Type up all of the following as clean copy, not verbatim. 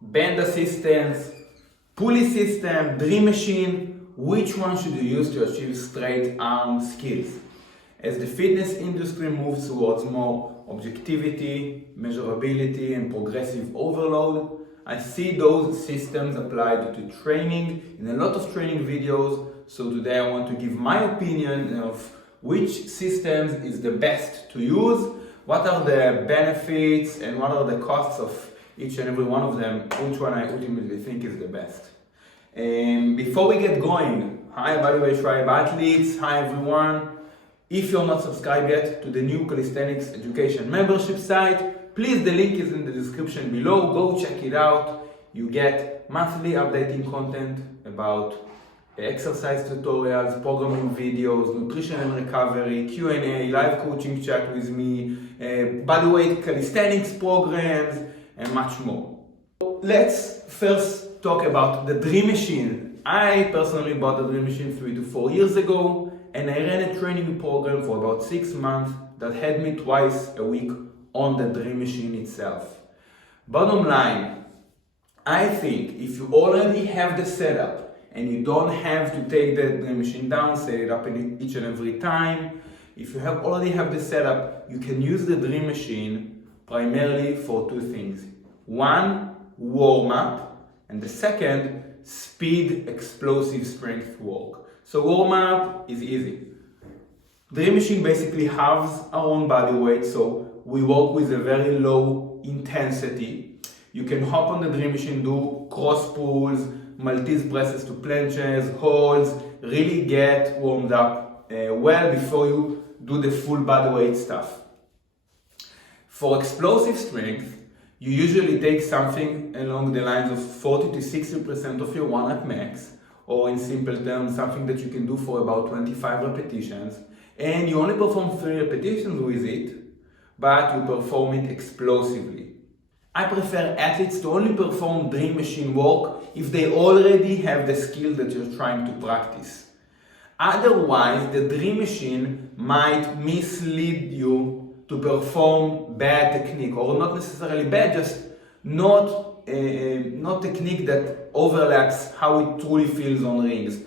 band assistance, pulley system, dream machine, which one should you use to achieve straight arm skills? As the fitness industry moves towards more objectivity, measurability, and progressive overload, I see those systems applied to training in a lot of training videos. So today I want to give my opinion of which systems is the best to use, what are the benefits and what are the costs of each and every one of them, which one I ultimately think is the best. Before we get going, hi by the way, Tribe Athletes, hi everyone. If you're not subscribed yet to the new Calisthenics Education membership site, please, the link is in the description below, go check it out. You get monthly updating content about exercise tutorials, programming videos, nutrition and recovery, Q&A, live coaching chat with me, bodyweight calisthenics programs, and much more. Let's first talk about the Dream Machine. I personally bought the Dream Machine 3 to 4 years ago, and I ran a training program for about 6 months that had me twice a week on the Dream Machine itself. Bottom line, I think if you already have the setup and you don't have to take the Dream Machine down, set it up each and every time, if you already have the setup, you can use the Dream Machine primarily for two things. One, warm-up, and the second, speed explosive strength work. So warm-up is easy. Dream Machine basically halves our own body weight, so we work with a very low intensity. You can hop on the Dream Machine, do cross pulls, Maltese presses to planches, holds, really get warmed up well before you do the full body weight stuff. For explosive strength, you usually take something along the lines of 40 to 60% of your 1 rep max, or in simple terms, something that you can do for about 25 repetitions, and you only perform 3 repetitions with it, but you perform it explosively. I prefer athletes to only perform Dream Machine work if they already have the skill that you're trying to practice. Otherwise, the Dream Machine might mislead you to perform bad technique, or not necessarily bad, just not technique that overlaps how it truly feels on rings.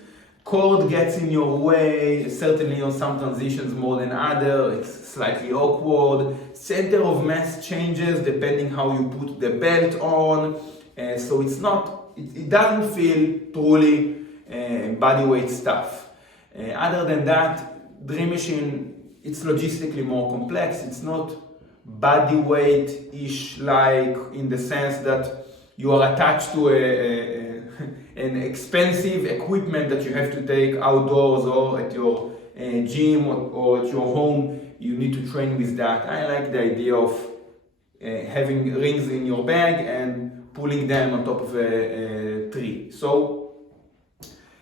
Cord gets in your way, certainly on some transitions more than others, it's slightly awkward. Center of mass changes depending how you put the belt on, so it doesn't feel truly bodyweight stuff. Other than that, Dream Machine, it's logistically more complex. It's not bodyweight-ish like in the sense that you are attached to an expensive equipment that you have to take outdoors or at your gym or at your home. You need to train with that. I like the idea of having rings in your bag and pulling them on top of a tree. So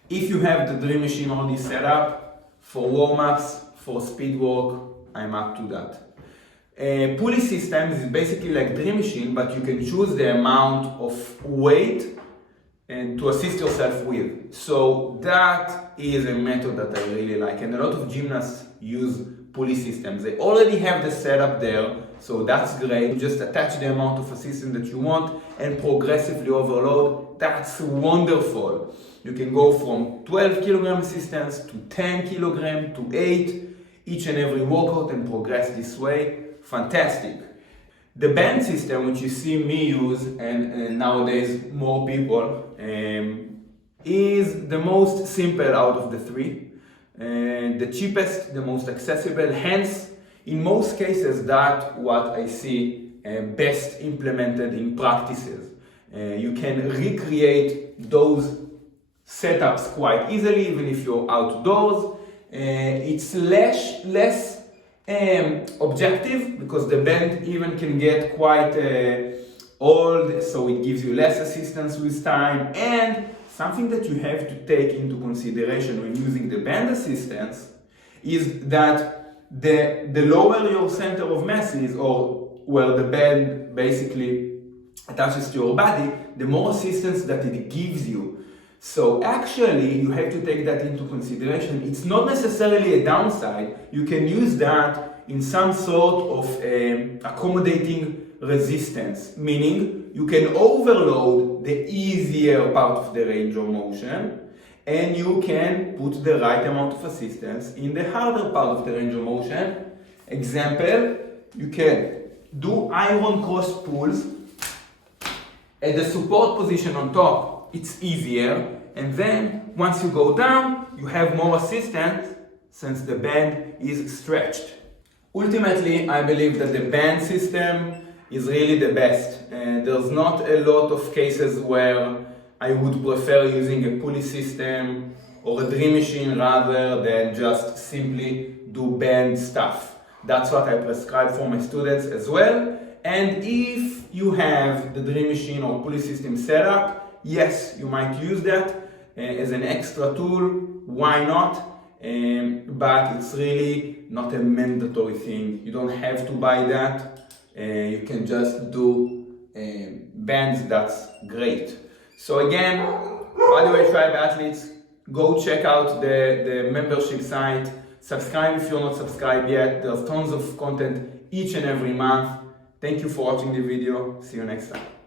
if you have the Dream Machine already set up for warm-ups, for speed work, I'm up to that. Pulley systems is basically like Dream Machine, but you can choose the amount of weight and to assist yourself with. So that is a method that I really like, and a lot of gymnasts use pulley systems. They already have the setup there, so that's great. You just attach the amount of assistance that you want and progressively overload. That's wonderful. You can go from 12 kilogram assistance to 10 kilogram to 8 each and every workout and progress this way. Fantastic. The band system, which you see me use and nowadays more people, is the most simple out of the three, the cheapest, the most accessible. Hence, in most cases, that's what I see best implemented in practices. You can recreate those setups quite easily, even if you're outdoors. It's less objective because the band even can get quite old, so it gives you less assistance with time. And something that you have to take into consideration when using the band assistance is that the lower your center of mass is, or where the band basically attaches to your body, the more assistance that it gives you. So actually, you have to take that into consideration. It's not necessarily a downside. You can use that in some sort of accommodating resistance, meaning you can overload the easier part of the range of motion, and you can put the right amount of assistance in the harder part of the range of motion. Example, you can do iron cross pulls at the support position on top. It's easier, and then once you go down, you have more assistance since the band is stretched. Ultimately, I believe that the band system is really the best. There's not a lot of cases where I would prefer using a pulley system or a dream machine rather than just simply do band stuff. That's what I prescribe for my students as well. And if you have the dream machine or pulley system set up, yes, you might use that as an extra tool. Why not? But it's really not a mandatory thing. You don't have to buy that. You can just do bands. That's great. So again, by the way, Tribe Athletes, go check out the membership site. Subscribe if you're not subscribed yet. There's tons of content each and every month. Thank you for watching the video. See you next time.